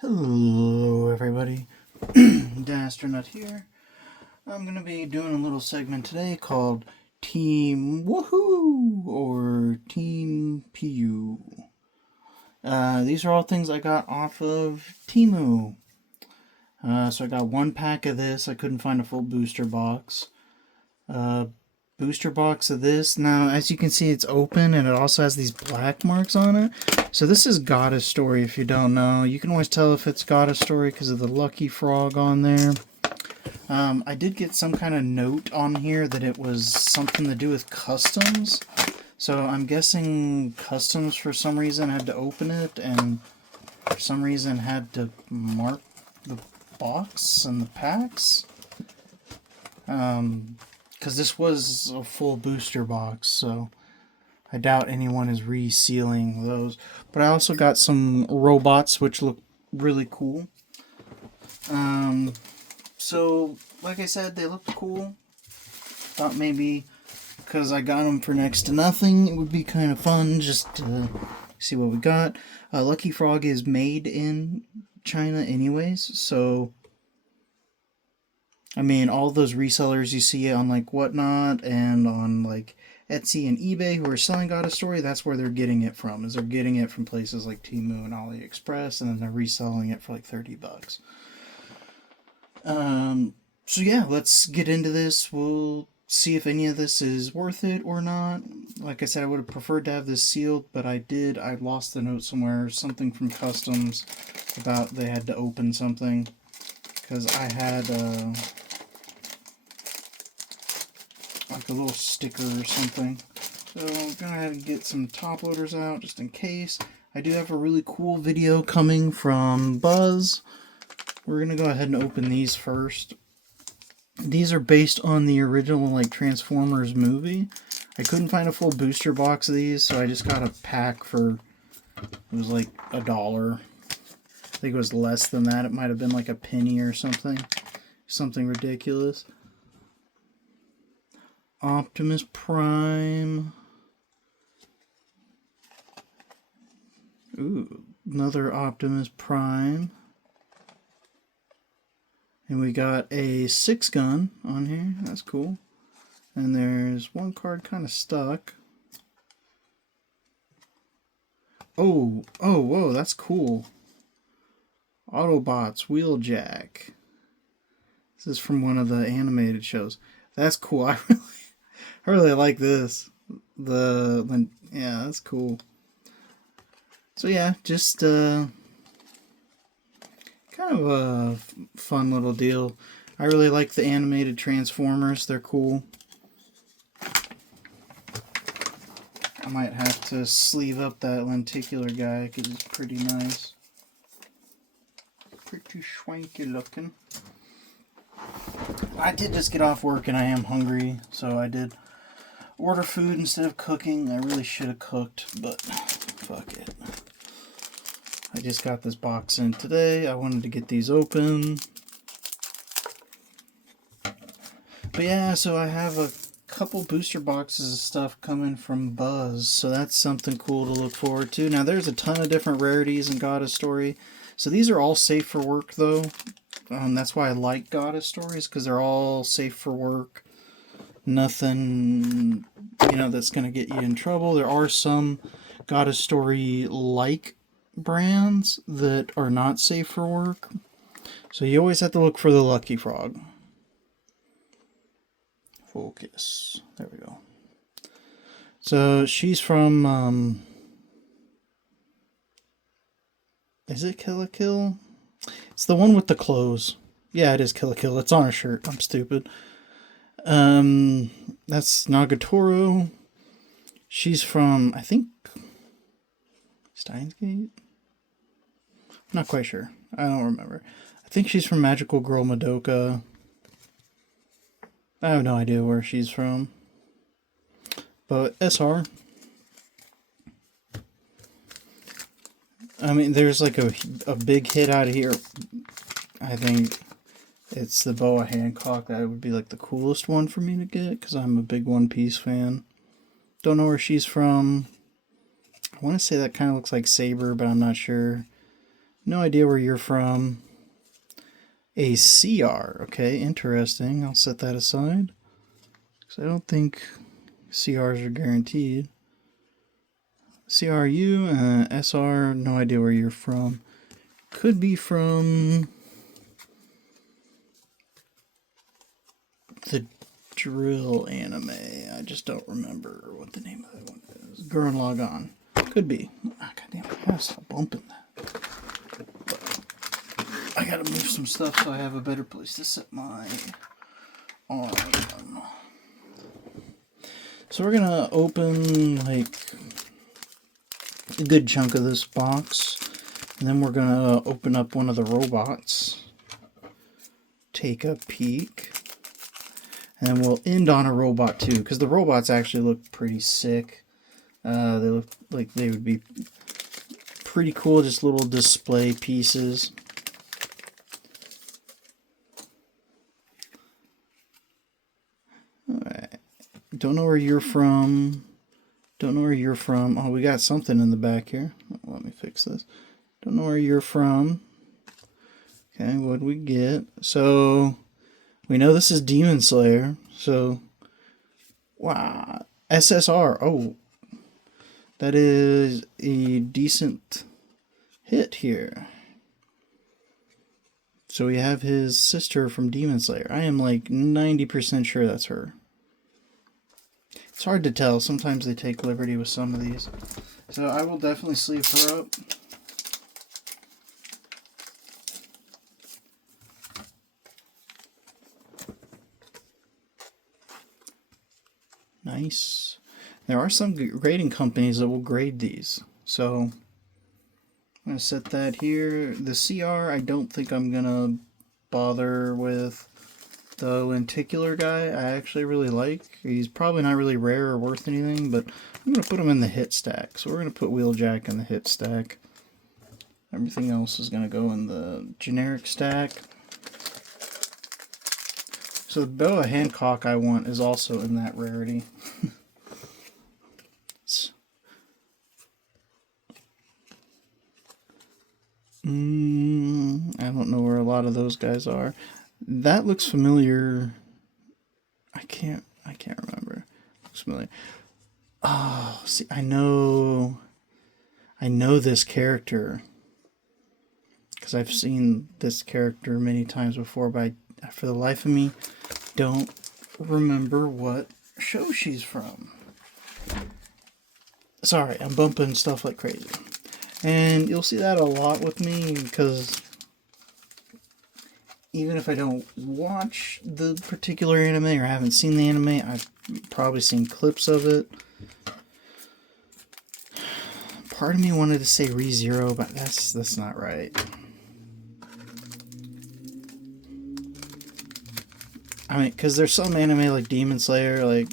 Hello everybody, Dastronaut here. I'm going to be doing a little segment today called Teemwahoo or Teempu. These are all things I got off of Teemu. So I got one pack of this. I couldn't find a full booster box. Booster box of this. Now, as you can see, it's open and it also has these black marks on it. So this is Goddess Story, if you don't know. You can always tell if it's Goddess Story because of the lucky frog on there. I did get some kind of note on here that it was something to do with customs. So I'm guessing customs for some reason had to open it and for some reason had to mark the box and the packs. Because this was a full booster box, so I doubt anyone is resealing those. But I also got some robots, which look really cool. So, like I said, they looked cool. Thought maybe because I got them for next to nothing, it would be kind of fun just to see what we got. Lucky Frog is made in China anyways, so I mean, all those resellers you see on like Whatnot and on like Etsy and eBay who are selling Goddess Story, that's where they're getting it from. Is they're getting it from places like Teemu and AliExpress, and then they're reselling it for like $30. So yeah, let's get into this. We'll see if any of this is worth it or not. Like I said, I would have preferred to have this sealed, but I lost the note somewhere, something from customs about they had to open something. Because I had like a little sticker or something. So I'm gonna have to get some top loaders out just in case. I do have a really cool video coming from Buzz. We're gonna go ahead and open these first. These are based on the original like Transformers movie. I couldn't find a full booster box of these, so I just got a pack for, it was like $1. I think it was less than that. It might have been like a penny or something. Something ridiculous. Optimus Prime. Ooh, another Optimus Prime. And we got a 6-gun on here. That's cool. And there's one card kind of stuck. Oh, whoa, that's cool. Autobots Wheeljack. This is from one of the animated shows. That's cool. I really like this. Yeah, that's cool. So yeah, just kind of a fun little deal. I really like the animated Transformers. They're cool. I might have to sleeve up that lenticular guy because he's pretty nice. Pretty swanky looking. I did just get off work and I am hungry, so I did order food instead of cooking. I really should have cooked, but fuck it. I just got this box in today. I wanted to get these open. But yeah, so I have a couple booster boxes of stuff coming from Buzz, so that's something cool to look forward to. Now there's a ton of different rarities in Goddess Story. So these are all safe for work though. That's why I like Goddess Stories, because they're all safe for work. Nothing, that's going to get you in trouble. There are some Goddess Story-like brands that are not safe for work. So you always have to look for the Lucky Frog. Focus. There we go. So she's from, is it Kill la Kill? It's the one with the clothes. Yeah, it is Kill la Kill. It's on her shirt. I'm stupid. That's Nagatoro. She's from, I think, Steins Gate? Not quite sure. I don't remember. I think she's from Magical Girl Madoka. I have no idea where she's from. But SR. I mean, there's like a big hit out of here. I think it's the Boa Hancock. That would be like the coolest one for me to get because I'm a big One Piece fan. Don't know where she's from. I want to say that kind of looks like Saber, but I'm not sure. No idea where you're from. A CR. Okay, interesting. I'll set that aside. Because I don't think CRs are guaranteed. CRU, SR, no idea where you're from. Could be from the drill anime. I just don't remember what the name of that one is. Gurren Lagann. Could be. Oh, God damn it, I gotta stop bumping that. But I gotta move some stuff so I have a better place to set my arm. So we're gonna open like a good chunk of this box, and then we're gonna open up one of the robots, take a peek, and then we'll end on a robot too, because the robots actually look pretty sick. They look like they would be pretty cool, just little display pieces. Alright, don't know where you're from. Don't know where you're from. Oh, we got something in the back here. Let me fix this. Don't know where you're from. Okay, what'd we get? So, we know this is Demon Slayer. So, wow. SSR. Oh, that is a decent hit here. So we have his sister from Demon Slayer. I am like 90% sure that's her. It's hard to tell. Sometimes they take liberty with some of these. So I will definitely sleeve her up. Nice. There are some grading companies that will grade these. So I'm going to set that here. The CR, I don't think I'm going to bother with. The lenticular guy, I actually really like. He's probably not really rare or worth anything, but I'm going to put him in the hit stack. So we're going to put Wheeljack in the hit stack. Everything else is going to go in the generic stack. So the Boa Hancock I want is also in that rarity. I don't know where a lot of those guys are. That looks familiar. I can't remember. Looks familiar. Oh, see, I know this character because I've seen this character many times before, but I, for the life of me, don't remember what show she's from. Sorry, I'm bumping stuff like crazy. And you'll see that a lot with me because even if I don't watch the particular anime or haven't seen the anime, I've probably seen clips of it. Part of me wanted to say ReZero, but that's not right. I mean, because there's some anime like Demon Slayer, like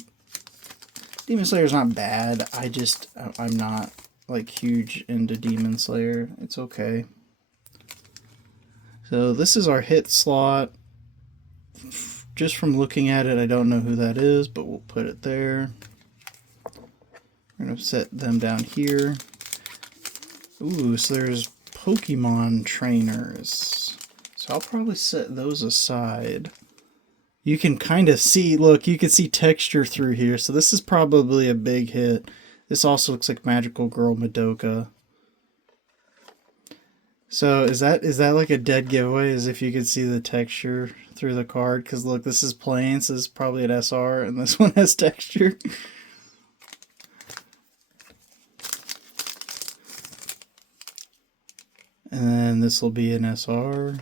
Demon Slayer's not bad. I'm not like huge into Demon Slayer. It's okay. So this is our hit slot. Just from looking at it, I don't know who that is, but we'll put it there. We're going to set them down here. Ooh, so there's Pokemon trainers. So I'll probably set those aside. You can kind of see, look, you can see texture through here. So this is probably a big hit. This also looks like Magical Girl Madoka. So is that like a dead giveaway, as if you could see the texture through the card? Because look, this is plain, so this is probably an SR, and this one has texture. And then this will be an SR.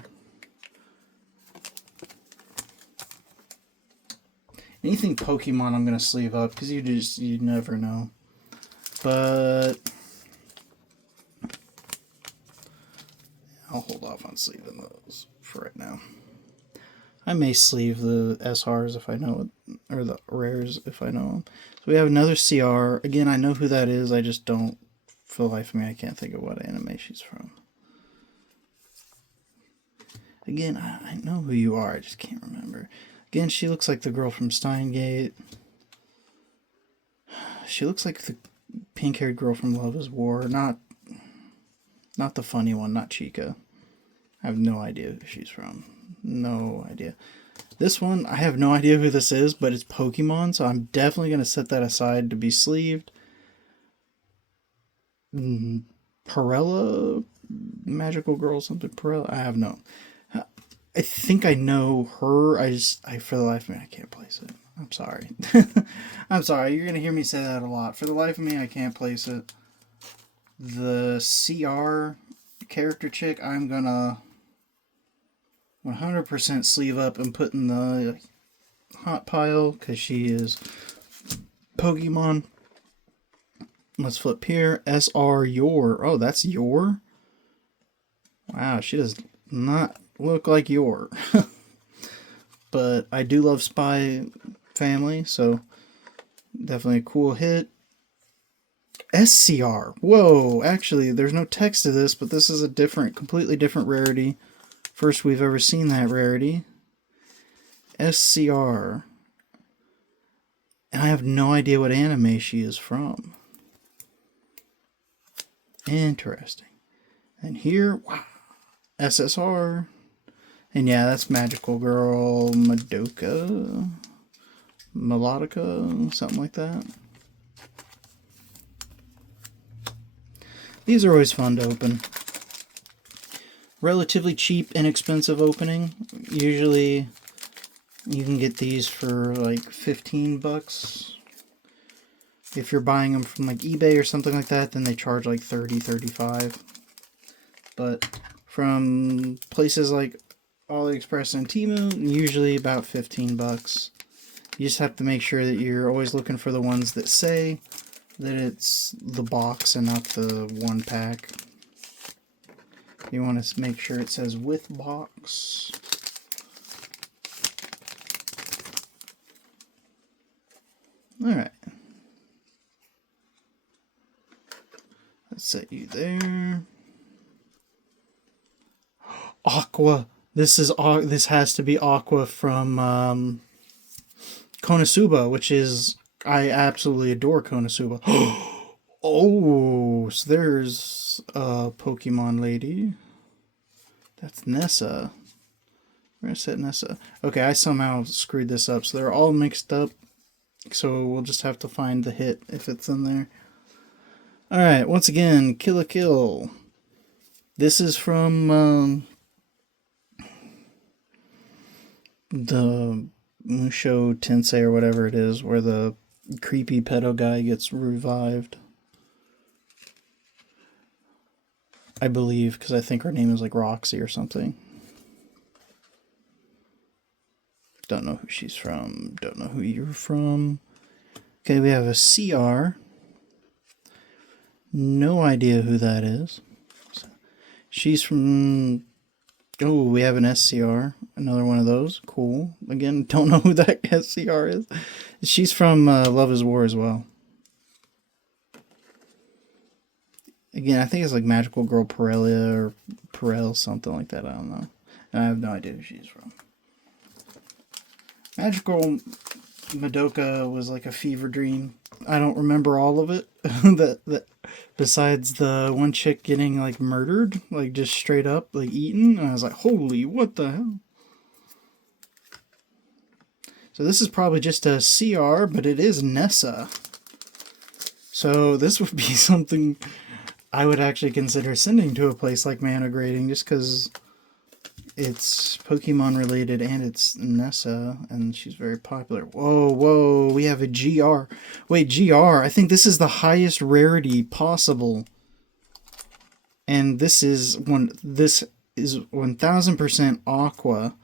Anything Pokemon I'm going to sleeve up, because you never know. But I'll hold off on sleeving those for right now. I may sleeve the SRs if I know it, or the rares if I know them. So we have another CR. Again, I know who that is. I just don't, for the life of me, I can't think of what anime she's from. Again, I know who you are. I just can't remember. Again, she looks like the girl from Steingate. She looks like the pink-haired girl from Love is War. Not the funny one, not Chica. I have no idea who she's from. No idea. This one, I have no idea who this is, but it's Pokemon, so I'm definitely going to set that aside to be sleeved. Perella? Magical Girl something? Perella? I have no... I think I know her. For the life of me, I can't place it. I'm sorry. I'm sorry. You're going to hear me say that a lot. For the life of me, I can't place it. The CR character chick, I'm going to 100% sleeve up and put in the hot pile because she is Pokemon. Let's flip here. SR Yor. Oh, that's Yor? Wow, she does not look like Yor. But I do love Spy Family, so definitely a cool hit. SCR. Whoa, actually, there's no text to this, but this is a completely different rarity. First we've ever seen that rarity. SCR. And I have no idea what anime she is from. Interesting. And here, wow, SSR. And yeah, that's Magical Girl Melodica, something like that. These are always fun to open. Relatively cheap, inexpensive opening. Usually you can get these for like 15 bucks. If you're buying them from like eBay or something like that, then they charge like 30, 35. But from places like AliExpress and Teempu, usually about 15 bucks. You just have to make sure that you're always looking for the ones that say that it's the box and not the one pack. You want to make sure it says with box. Alright. Let's set you there. Aqua. This has to be Aqua from Konosuba, which is... I absolutely adore Konosuba. Oh, so there's a Pokemon lady. That's Nessa. We're going to set Nessa. Okay, I somehow screwed this up, so they're all mixed up. So we'll just have to find the hit if it's in there. Alright, once again, Kill la Kill. This is from the Musho Tensei or whatever it is, where the creepy pedo guy gets revived. I believe, because I think her name is like Roxy or something. Don't know who she's from. Don't know who you're from. Okay, we have a CR. No idea who that is. She's from... Oh, we have an SCR. Another one of those. Cool. Again, don't know who that SCR is. She's from Love is War as well. Again, I think it's like Magical Girl Pirellia or Pirel, something like that. I don't know. And I have no idea who she's from. Magical Madoka was like a fever dream. I don't remember all of it. that besides the one chick getting like murdered, like just straight up like eaten. And I was like, holy, what the hell? So this is probably just a CR, but it is Nessa. So this would be something I would actually consider sending to a place like Mana Grading, just because it's Pokemon related and it's Nessa, and she's very popular. Whoa, whoa, we have a GR. Wait, GR, I think this is the highest rarity possible. And this is 1000% Aqua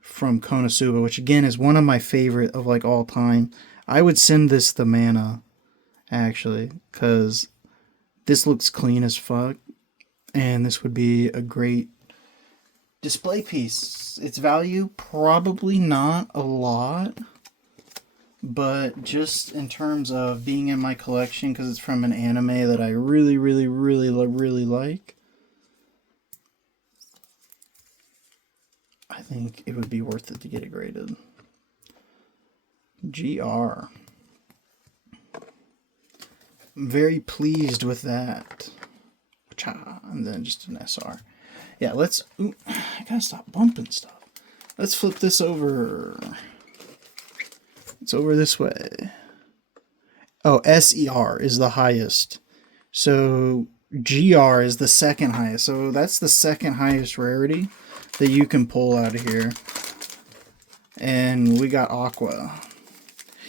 from Konosuba, which again is one of my favorite of like all time. I would send this to Mana, actually, because this looks clean as fuck, and this would be a great display piece. Its value, probably not a lot, but just in terms of being in my collection, because it's from an anime that I really, really, really, really like, I think it would be worth it to get it graded. GR. I'm very pleased with that. And then just an SR. Yeah, let's... Ooh, I gotta stop bumping stuff. Let's flip this over. It's over this way. Oh, SER is the highest. So GR is the second highest. So that's the second highest rarity that you can pull out of here. And we got Aqua.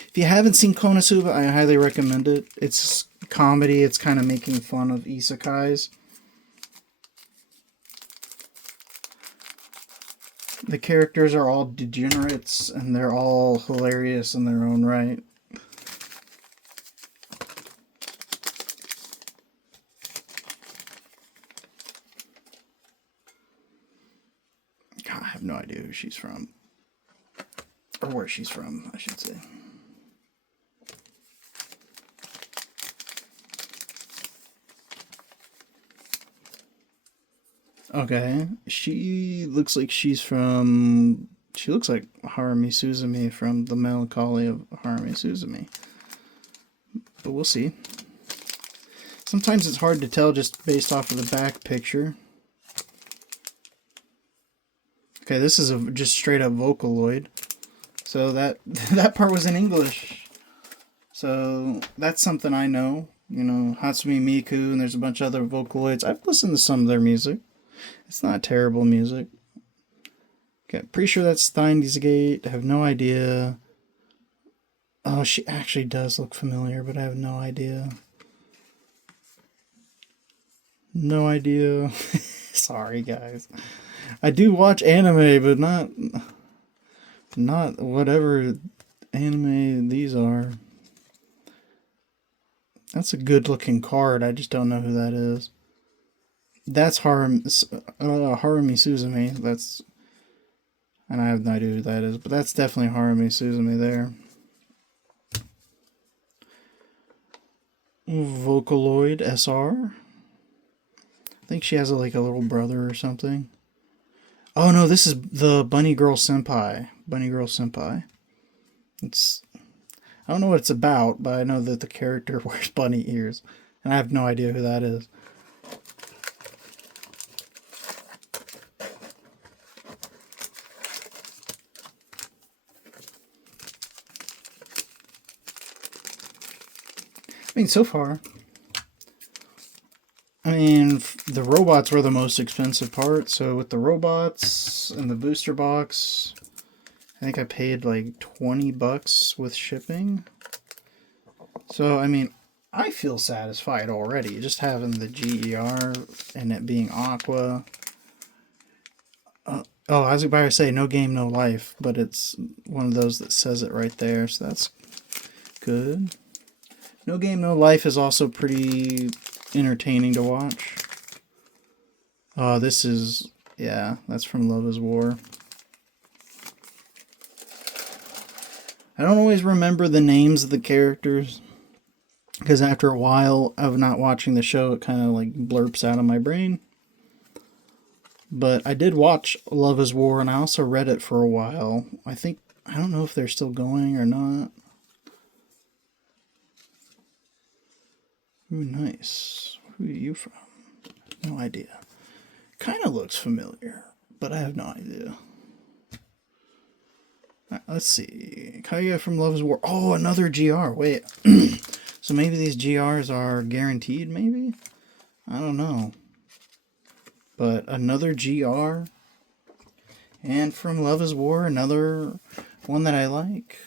If you haven't seen Konosuba, I highly recommend it. It's comedy. It's kind of making fun of isekais. The characters are all degenerates, and they're all hilarious in their own right. God, I have no idea who she's from. Or where she's from, I should say. Okay, she looks like she's from... She looks like Harumi Suzumi from The Melancholy of Harumi Suzumi. But we'll see. Sometimes it's hard to tell just based off of the back picture. Okay, this is a just straight up Vocaloid. So that part was in English. So that's something I know. You know, Hatsumi Miku, and there's a bunch of other Vocaloids. I've listened to some of their music. It's not terrible music. Okay, pretty sure that's Steins Gate. I have no idea. Oh, she actually does look familiar, but I have no idea. No idea. Sorry, guys. I do watch anime, but not whatever anime these are. That's a good looking card. I just don't know who that is. That's Harumi Suzumi. That's, and I have no idea who that is, but that's definitely Harumi Suzumi there. Vocaloid SR. I think she has like a little brother or something. Oh no, this is the Bunny Girl Senpai. Bunny Girl Senpai. It's... I don't know what it's about, but I know that the character wears bunny ears. And I have no idea who that is. I mean, so far... I mean, the robots were the most expensive part, so with the robots and the booster box... I think I paid like $20 with shipping. So, I mean, I feel satisfied already. Just having the GER and it being Aqua. Oh, I was about to say no game, no life, but it's one of those that says it right there, so that's good. No Game, No Life is also pretty entertaining to watch. Oh, this is... yeah, that's from Love is War. I don't always remember the names of the characters, because after a while of not watching the show, it kind of like blurps out of my brain. But I did watch Love is War, and I also read it for a while. I don't know if they're still going or not. Ooh, nice. Who are you from? No idea. Kind of looks familiar, but I have no idea. Right, let's see. Kaya from Love is War. Oh, another GR. Wait. So maybe these GRs are guaranteed, maybe? I don't know. But another GR. And from Love is War, another one that I like.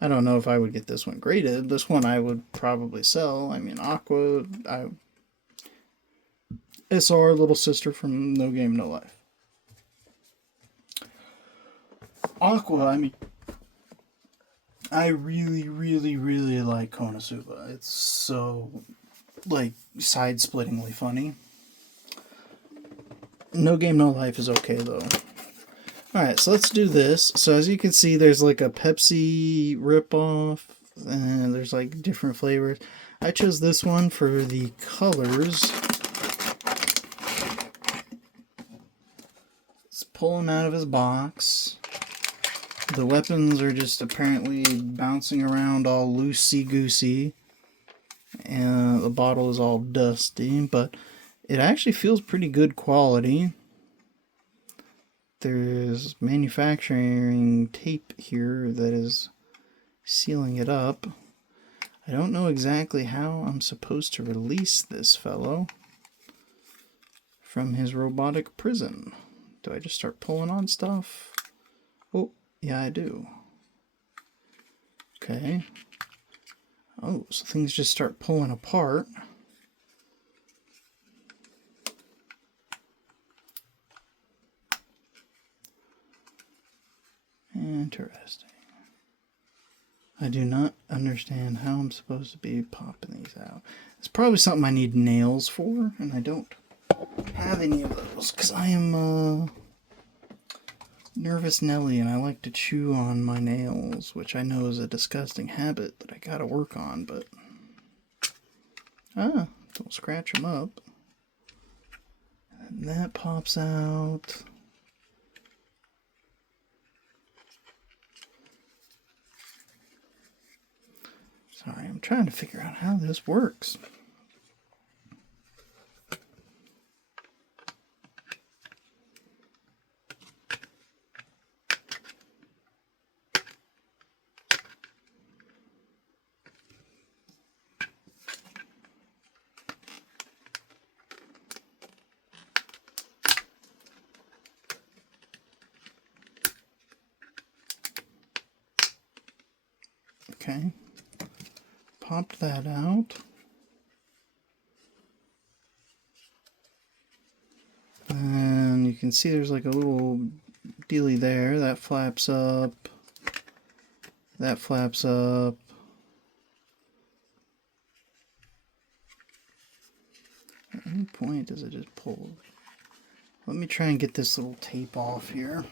I don't know if I would get this one graded. This one I would probably sell. I mean, Aqua, SR, little sister from No Game, No Life. Aqua, I mean, I really, really, really like Konosuba. It's so, like, side-splittingly funny. No Game, No Life is okay, though. Alright, so let's do this. So as you can see, there's like a Pepsi ripoff, and there's like different flavors. I chose this one for the colors. Let's pull him out of his box. The weapons are just apparently bouncing around all loosey-goosey. and the bottle is all dusty, but it actually feels pretty good quality. There's manufacturing tape here that is sealing it up. I don't know exactly how I'm supposed to release this fellow from his robotic prison. Do I just start pulling on stuff? Oh, yeah, I do. Okay. Oh, so things just start pulling apart. Interesting. I do not understand how I'm supposed to be popping these out. It's probably something I need nails for, and I don't have any of those because I am nervous Nelly and I like to chew on my nails, which I know is a disgusting habit that I gotta work on, but don't scratch them up. And that pops out. Sorry, I'm trying to figure out how this works. Okay, popped that out. And you can see there's like a little dealy there. That flaps up. That flaps up. At any point does it just pull? Let me try and get this little tape off here.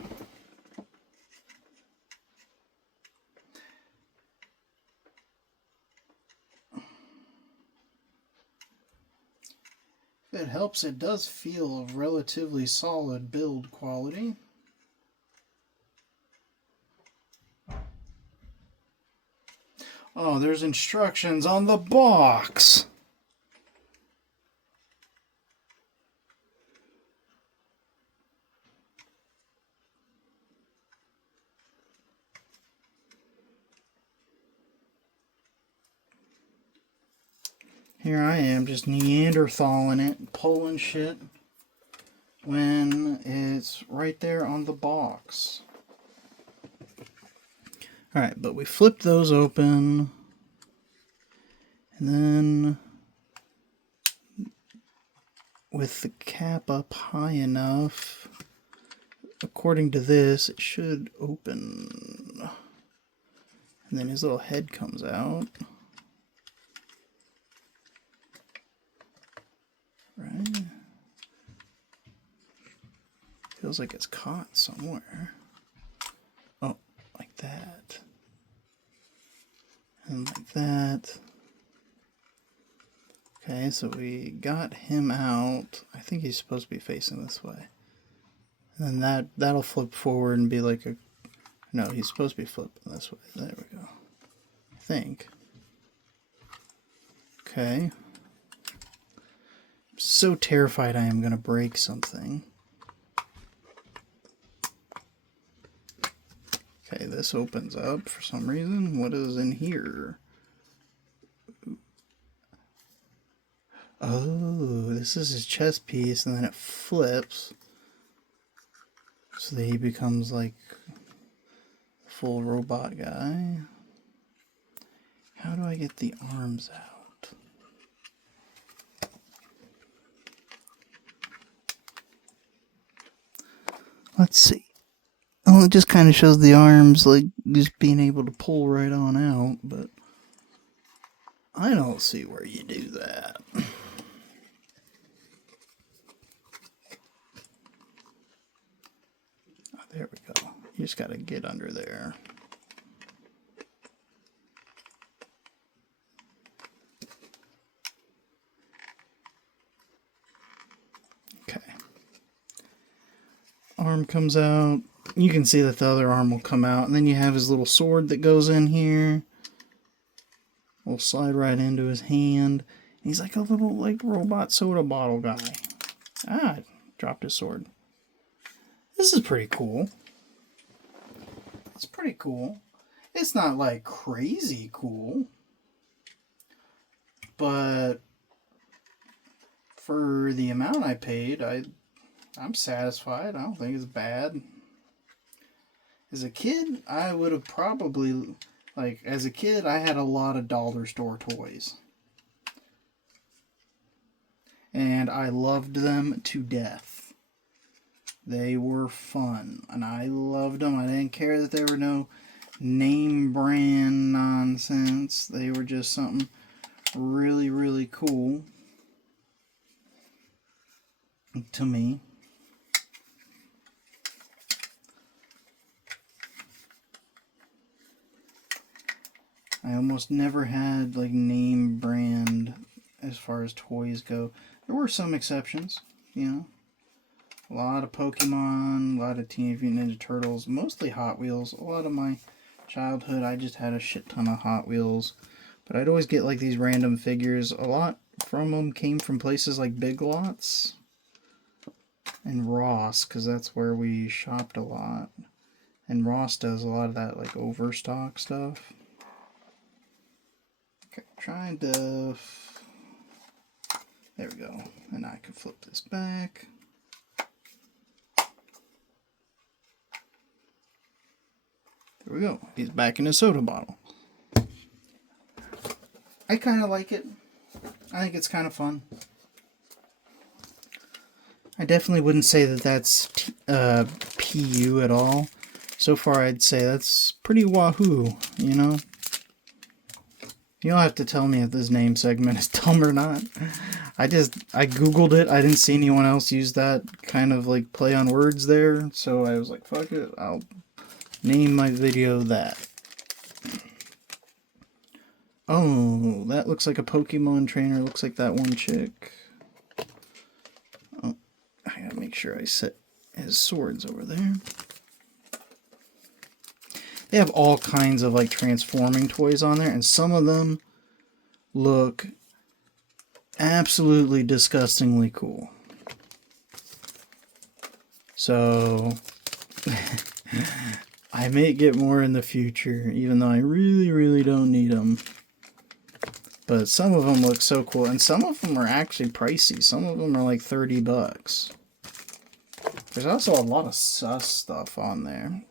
If it helps, it does feel a relatively solid build quality. Oh, there's instructions on the box. Here I am just Neanderthaling it, pulling shit when it's right there on the box. Alright, but we flipped those open, and then with the cap up high enough, according to this, it should open. And then his little head comes out. Right? Feels like it's caught somewhere. Oh, like that. And like that. Okay, so we got him out. I think he's supposed to be facing this way. And then that'll flip forward and be like a... No, he's supposed to be flipping this way. There we go. I think. Okay. I'm so terrified I am going to break something. Okay, this opens up for some reason. What is in here? Oh, this is his chest piece, and then it flips. So that he becomes like a full robot guy. How do I get the arms out? Let's see. Well, it just kind of shows the arms, like, just being able to pull right on out, but I don't see where you do that. Oh, there we go. You just gotta get under there. Okay. Arm comes out. You can see that the other arm will come out, and then you have his little sword that goes in here. Will slide right into his hand. He's like a little like robot soda bottle guy. Ah, dropped his sword. This is pretty cool. It's pretty cool. It's not like crazy cool, but for the amount I paid, I'm satisfied. I don't think it's bad. As a kid, I would have probably, like, as a kid, I had a lot of dollar store toys. And I loved them to death. They were fun, and I loved them. I didn't care that there were no name brand nonsense. They were just something really, really cool to me. I almost never had like name brand as far as toys go. There were some exceptions, you know. A lot of Pokemon, a lot of Teenage Mutant Ninja Turtles, mostly Hot Wheels. A lot of my childhood, I just had a shit ton of Hot Wheels. But I'd always get like these random figures. A lot from them came from places like Big Lots and Ross, because that's where we shopped a lot. And Ross does a lot of that like overstock stuff. Okay, trying to... There we go. And I can flip this back. There we go. He's back in his soda bottle. I kind of like it. I think it's kind of fun. I definitely wouldn't say that that's PU at all. So far, I'd say that's pretty wahoo, you know? You'll have to tell me if this name segment is dumb or not. I googled it. I didn't see anyone else use that kind of like play on words there. So I was like, fuck it. I'll name my video that. Oh, that looks like a Pokemon trainer. Looks like that one chick. Oh, I gotta make sure I set his swords over there. They have all kinds of like transforming toys on there, and some of them look absolutely disgustingly cool. So I may get more in the future, even though I really, really don't need them. But some of them look so cool, and some of them are actually pricey. Some of them are like $30. There's also a lot of sus stuff on there.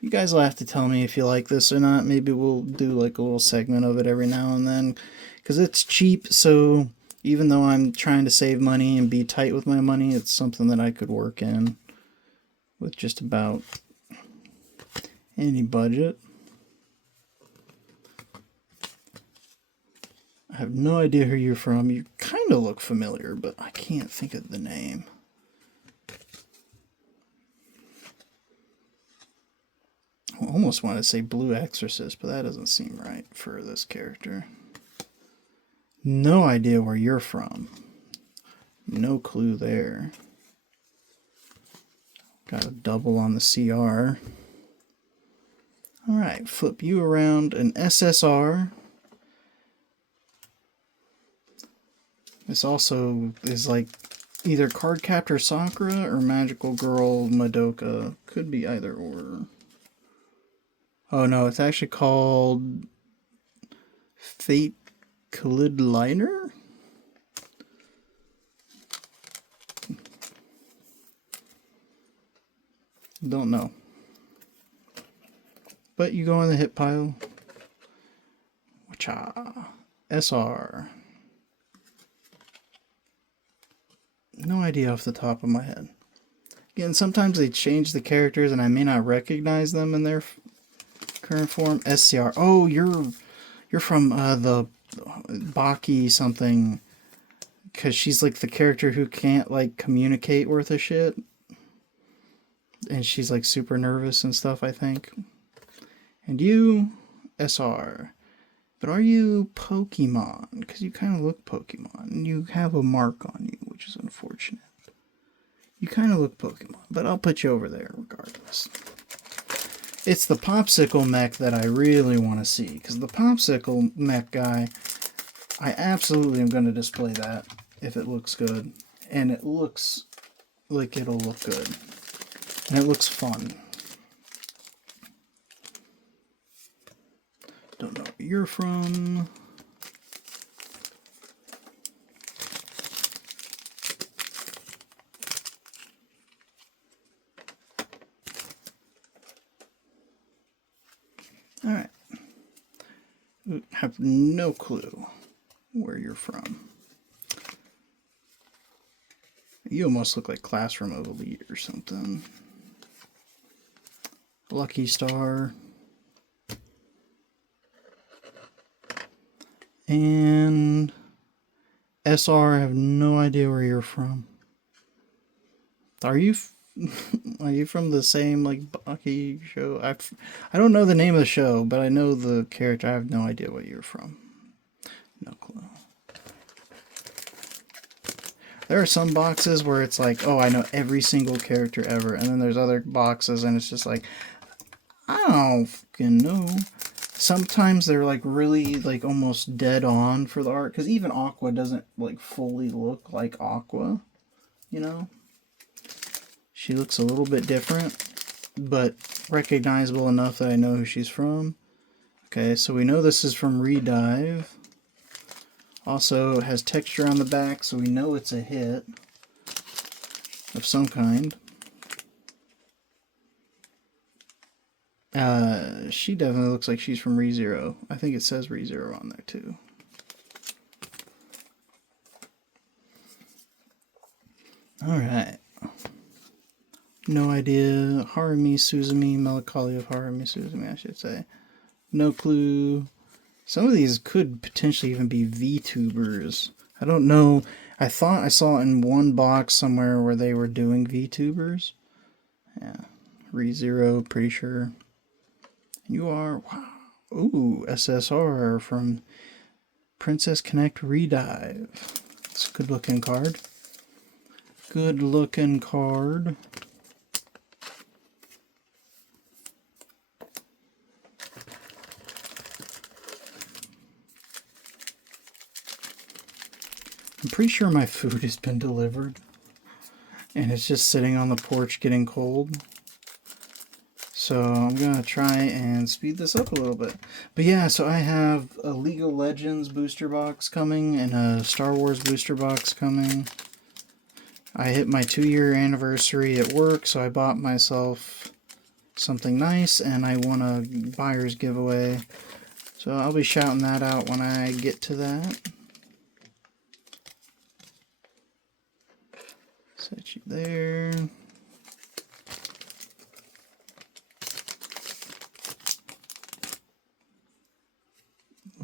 You guys will have to tell me if you like this or not. Maybe we'll do like a little segment of it every now and then. Because it's cheap, so even though I'm trying to save money and be tight with my money, it's something that I could work in with just about any budget. I have no idea who you're from. You kind of look familiar, but I can't think of the name. I almost want to say Blue Exorcist, but that doesn't seem right for this character. No idea where you're from. No clue there. Got a double on the CR. Alright, flip you around an SSR. This also is like either Cardcaptor Sakura or Magical Girl Madoka. Could be either or. Oh no, it's actually called Fate Khalid Liner? Don't know. But you go on the hit pile. Wacha. SR. No idea off the top of my head. Again, sometimes they change the characters and I may not recognize them in their current form. SCR. Oh, you're from the Baki something. Because she's like the character who can't like communicate worth a shit. And she's like super nervous and stuff, I think. And you, SR. But are you Pokemon? Because you kind of look Pokemon. And you have a mark on you, which is unfortunate. You kind of look Pokemon. But I'll put you over there regardless. It's the popsicle mech that I really want to see, because the popsicle mech guy, I absolutely am going to display that if it looks good. And it looks like it'll look good. And it looks fun. Don't know where you're from. Alright. Have no clue where you're from. You almost look like Classroom of Elite or something. Lucky Star. And SR, I have no idea where you're from. Are you are you from the same like Bucky show? I don't know the name of the show, but I know the character. I have no idea what you're from. No clue. There are some boxes where it's like, oh, I know every single character ever, and then there's other boxes and it's just like, I don't fucking know. Sometimes they're like really like almost dead on for the art, because even Aqua doesn't like fully look like Aqua, you know? She looks a little bit different, but recognizable enough that I know who she's from. Okay, so we know this is from Redive. Also, it has texture on the back, so we know it's a hit of some kind. She definitely looks like she's from ReZero. I think it says ReZero on there too. Alright. No idea. Harumi Suzumi, Melancholy of Harumi Suzumi, I should say. No clue. Some of these could potentially even be VTubers. I don't know. I thought I saw in one box somewhere where they were doing VTubers. Yeah. ReZero, pretty sure. You are, wow. Ooh, SSR from Princess Connect Redive. It's a good looking card. Good looking card. I'm pretty sure my food has been delivered. And it's just sitting on the porch getting cold. So I'm going to try and speed this up a little bit. But yeah, so I have a League of Legends booster box coming and a Star Wars booster box coming. I hit my 2-year anniversary at work, so I bought myself something nice and I won a buyer's giveaway. So I'll be shouting that out when I get to that. Set you there.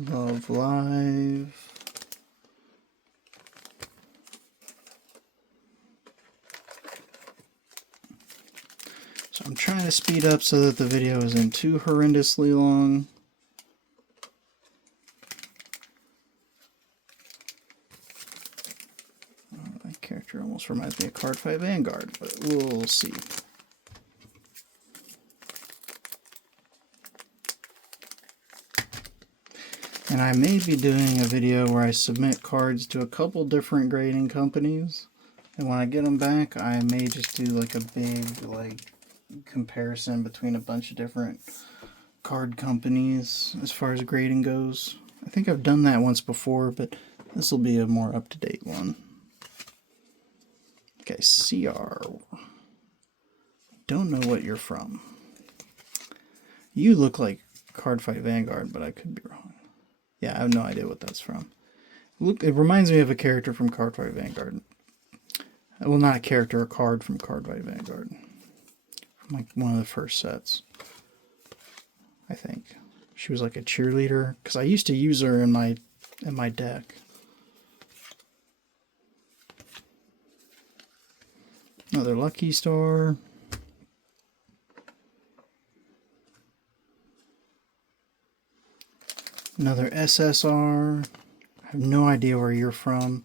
Love Live. So I'm trying to speed up so that the video isn't too horrendously long. That character almost reminds me of Cardfight Vanguard, but we'll see. And I may be doing a video where I submit cards to a couple different grading companies. And when I get them back, I may just do like a big like comparison between a bunch of different card companies as far as grading goes. I think I've done that once before, but this will be a more up-to-date one. Okay, CR. Don't know what you're from. You look like Cardfight Vanguard, but I could be wrong. Yeah, I have no idea what that's from. Look, it reminds me of a character from Cardfight Vanguard. Well, not a character, a card from Cardfight Vanguard. From like one of the first sets, I think. She was like a cheerleader, because I used to use her in my deck. Another Lucky Star. Another SSR. I have no idea where you're from.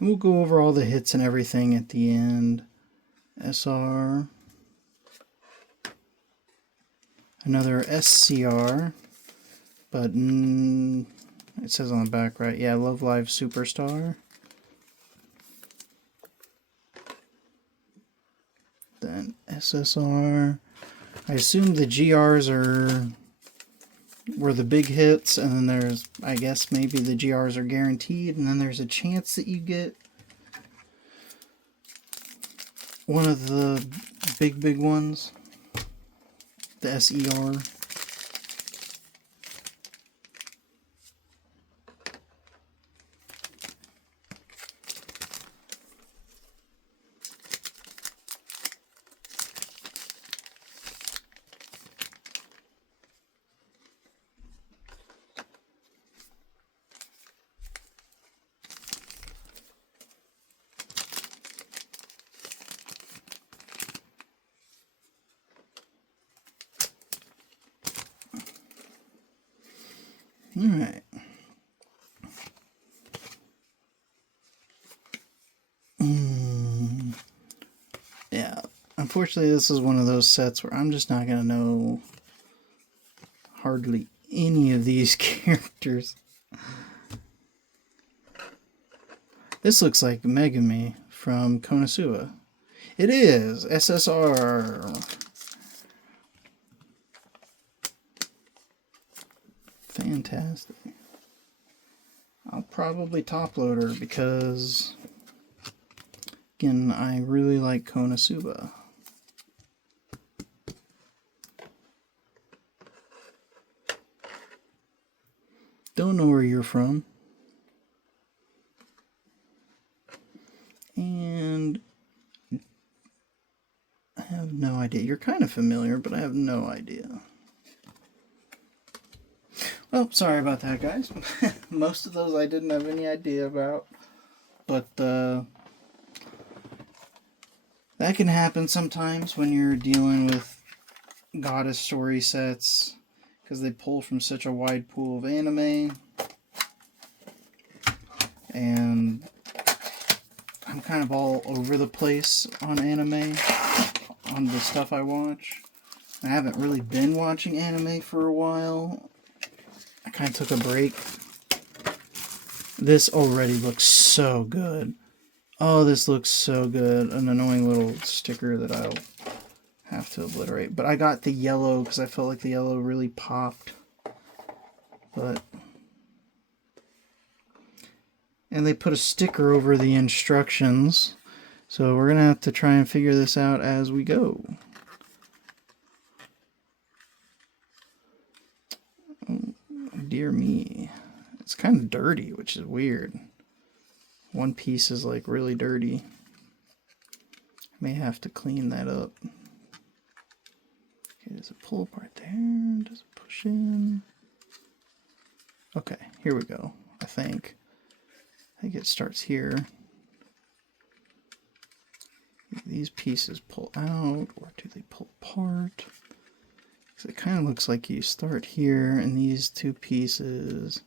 And we'll go over all the hits and everything at the end. SR. Another SCR. But it says on the back, right? Yeah, Love Live Superstar. Then SSR. I assume the GRs were the big hits, and then there's, I guess maybe the GRs are guaranteed, and then there's a chance that you get one of the big ones, the SER. Alright. Yeah, unfortunately this is one of those sets where I'm just not going to know hardly any of these characters. This looks like Megami from Konosuba. It is! SSR! Fantastic. I'll probably top load her because, again, I really like Konosuba. Don't know where you're from. And I have no idea. You're kind of familiar, but I have no idea. Oh, sorry about that, guys. Most of those I didn't have any idea about. But that can happen sometimes when you're dealing with Goddess story sets, because they pull from such a wide pool of anime. And I'm kind of all over the place on anime, on the stuff I watch. I haven't really been watching anime for a while. I kind of took a break. This already looks so good. Oh, this looks so good. An annoying little sticker that I'll have to obliterate. But I got the yellow because I felt like the yellow really popped. And they put a sticker over the instructions. So we're going to have to try and figure this out as we go. Oh, dear me. It's kind of dirty, which is weird. One piece is like really dirty. I may have to clean that up. Okay, does it pull apart there? Does it push in? Okay, here we go, I think. I think it starts here. These pieces pull out, or do they pull apart? Because it kind of looks like you start here, and these two pieces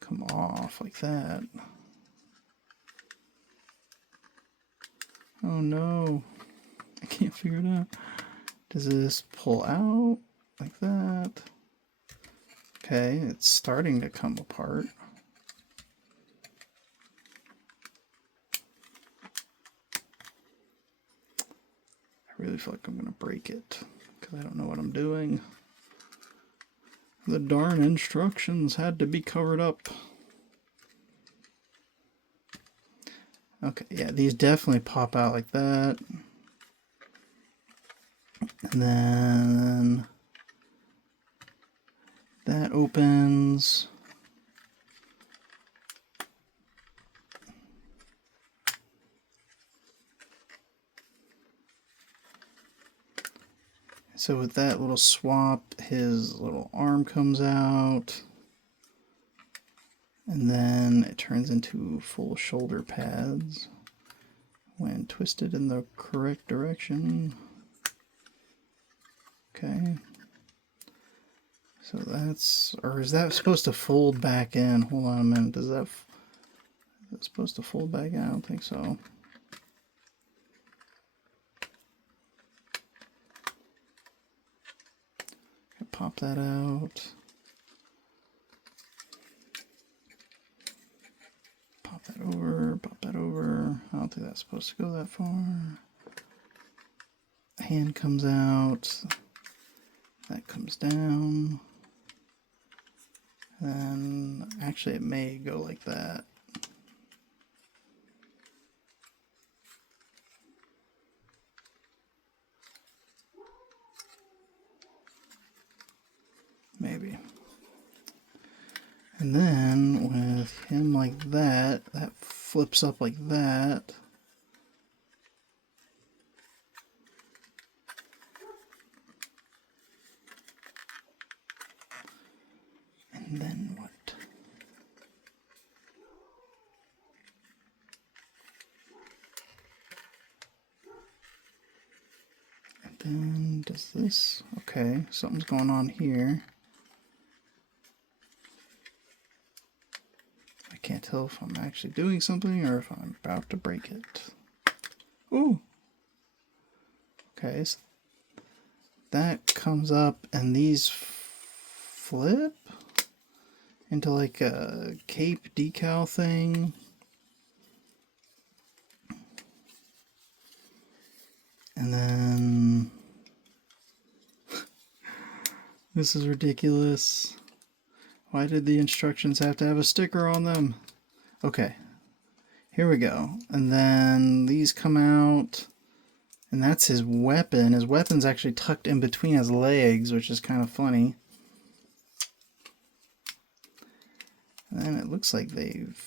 come off like that. Oh no, I can't figure it out. Does this pull out like that? Okay, it's starting to come apart. I really feel like I'm going to break it because I don't know what I'm doing. The darn instructions had to be covered up. Okay, yeah, these definitely pop out like that. And then that opens. So with that little swap, his little arm comes out. And then it turns into full shoulder pads when twisted in the correct direction. Okay. So that's, or is that supposed to fold back in? Hold on a minute. Does that, it supposed to fold back out? I don't think so. Pop that out. Pop that over, pop that over. I don't think that's supposed to go that far. Hand comes out. That comes down. And actually it may go like that. Maybe. And then with him like that, that flips up like that. And then what? And then does this? Okay, something's going on here. I can't tell if I'm actually doing something or if I'm about to break it. Ooh. Okay, so that comes up and these flip into like a cape decal thing. And then this is ridiculous. Why did the instructions have to have a sticker on them? Okay, here we go. And then these come out, and that's his weapon. His weapon's actually tucked in between his legs, which is kind of funny. And then it looks like they've...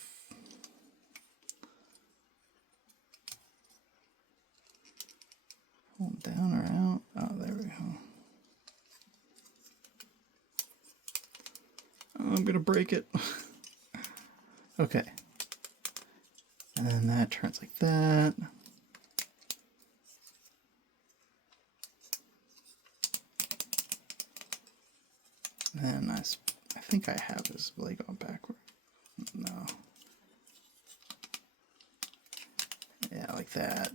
pulled down or out. Oh, there we go. Oh, I'm gonna break it. Okay. And then that turns like that. And then I think I have this leg on backward. No. Yeah, like that.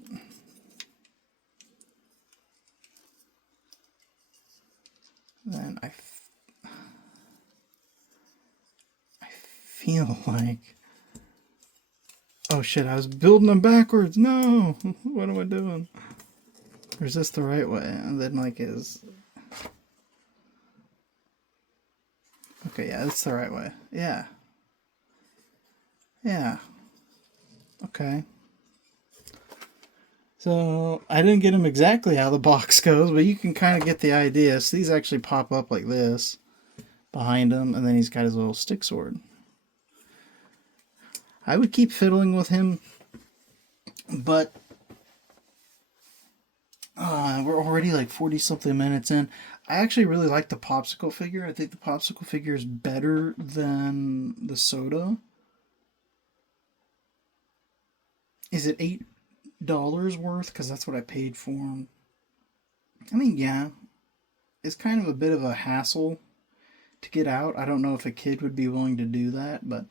Then I feel like... oh shit, I was building them backwards. No! What am I doing? Or is this the right way? And then like is... okay, yeah, that's the right way. Yeah. Yeah. Okay. So, I didn't get him exactly how the box goes, but you can kind of get the idea. So these actually pop up like this behind him, and then he's got his little stick sword. I would keep fiddling with him, but we're already like 40-something minutes in. I actually really like the popsicle figure. I think the popsicle figure is better than the soda. Is it $8 worth? Because that's what I paid for him. I mean, yeah. It's kind of a bit of a hassle to get out. I don't know if a kid would be willing to do that, but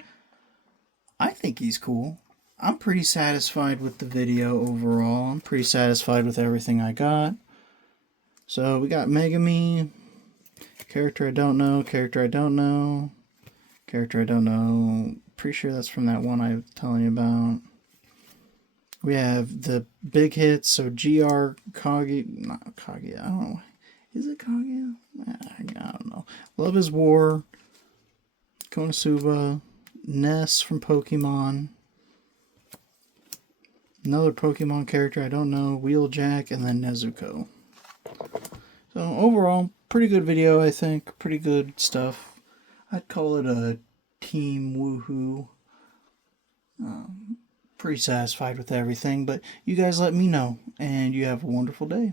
I think he's cool. I'm pretty satisfied with the video overall. I'm pretty satisfied with everything I got. So we got Megami, character I don't know, character I don't know, character I don't know. Pretty sure that's from that one I was telling you about. We have the big hits, so GR, Kage, not Kage, I don't know. Is it Kage? I don't know. Love is War, Konosuba, Ness from Pokemon, another Pokemon character I don't know, Wheeljack, and then Nezuko. So overall, pretty good video, I think. Pretty good stuff. I'd call it a Teemwahoo. Pretty satisfied with everything, but you guys let me know, and you have a wonderful day.